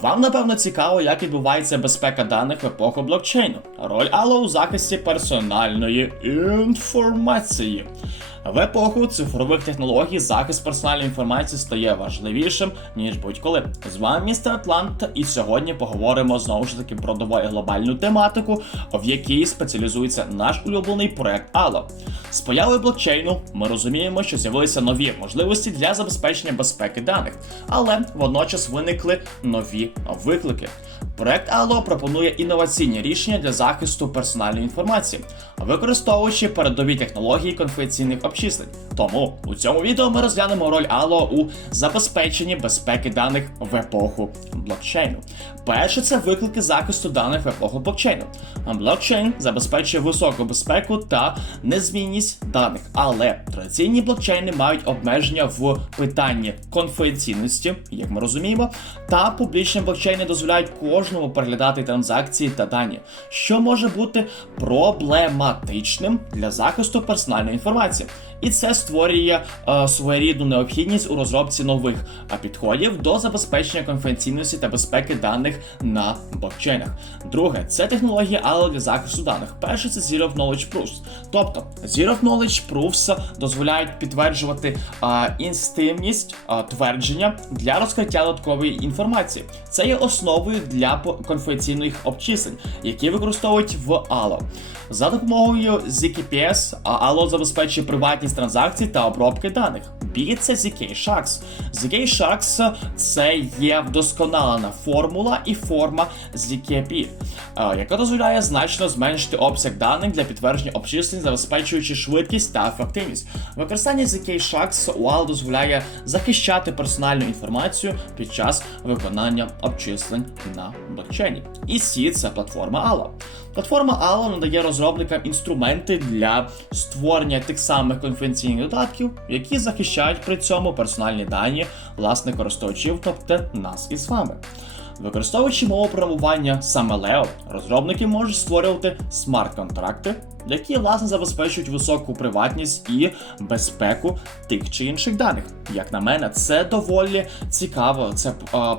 Вам напевно цікаво, як відбувається безпека даних в епоху блокчейну. Роль Allo у захисті персональної інформації. В епоху цифрових технологій захист персональної інформації стає важливішим ніж будь-коли. З вами містер Атлант, і сьогодні поговоримо знову ж таки про доволі глобальну тематику, в якій спеціалізується наш улюблений проект Allo. З появою блокчейну ми розуміємо, що з'явилися нові можливості для забезпечення безпеки даних, але водночас виникли нові виклики. Проект Allo пропонує інноваційні рішення для захисту персональної інформації, використовуючи передові технології конфіденційних обчислень. Тому у цьому відео ми розглянемо роль Allo у забезпеченні безпеки даних в епоху блокчейну. Перше це виклики захисту даних в епоху блокчейну. Блокчейн забезпечує високу безпеку та незмінність даних, але традиційні блокчейни мають обмеження в питанні конфіденційності, як ми розуміємо, та публічні блокчейни дозволяють кожному переглядати транзакції та дані, що може бути проблематичним для захисту персональної інформації. І це створює е, своєрідну необхідність у розробці нових е, підходів до забезпечення конфіденційності та безпеки даних на блокчейнах. Друге, це технологія ALO для захисту даних. Перше це Zero Knowledge Proofs. Тобто Zero Knowledge Proofs дозволяють підтверджувати е, інстинктивність е, твердження для розкриття додаткової інформації. Це є основою для конфіденційних обчислень, які використовують в ALO. За допомогою ZKPS Allo забезпечує приватність транзакцій та обробки даних. B – це ZK-Sharks. ZK-Sharks – це є вдосконалена формула і форма ZKP, е, яка дозволяє значно зменшити обсяг даних для підтвердження обчислень, забезпечуючи швидкість та ефективність. Використання ZK-Sharks у Allo дозволяє захищати персональну інформацію під час виконання обчислень на блокчейні. І C – це платформа Allo. Платформа Allo надає розробникам інструменти для створення тих самих конфіденційних додатків, які захищають при цьому персональні дані власних користувачів, тобто нас із вами. Використовуючи мову програмування саме Leo, розробники можуть створювати смарт-контракти, які власне забезпечують високу приватність і безпеку тих чи інших даних. Як на мене, це доволі цікаво, це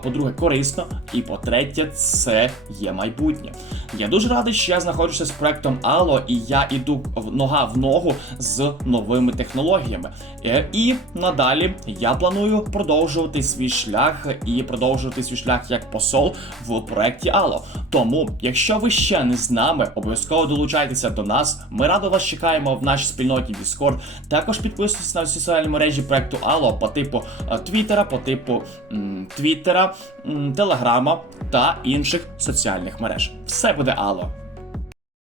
по-друге, корисно, і по-третє, це є майбутнє. Я дуже радий, що я знаходжуся з проектом Allo, і я іду нога в ногу з новими технологіями. Е, І надалі я планую продовжувати свій шлях і продовжувати свій шлях як посол в проєкті Ало. Тому, якщо ви ще не з нами, обов'язково долучайтеся до нас. Ми радо вас чекаємо в нашій спільноті Discord. Також підписуйтесь на соціальні мережі проєкту Ало по типу Твіттера, по типу Твіттера, Телеграма та інших соціальних мереж. Все буде Allo.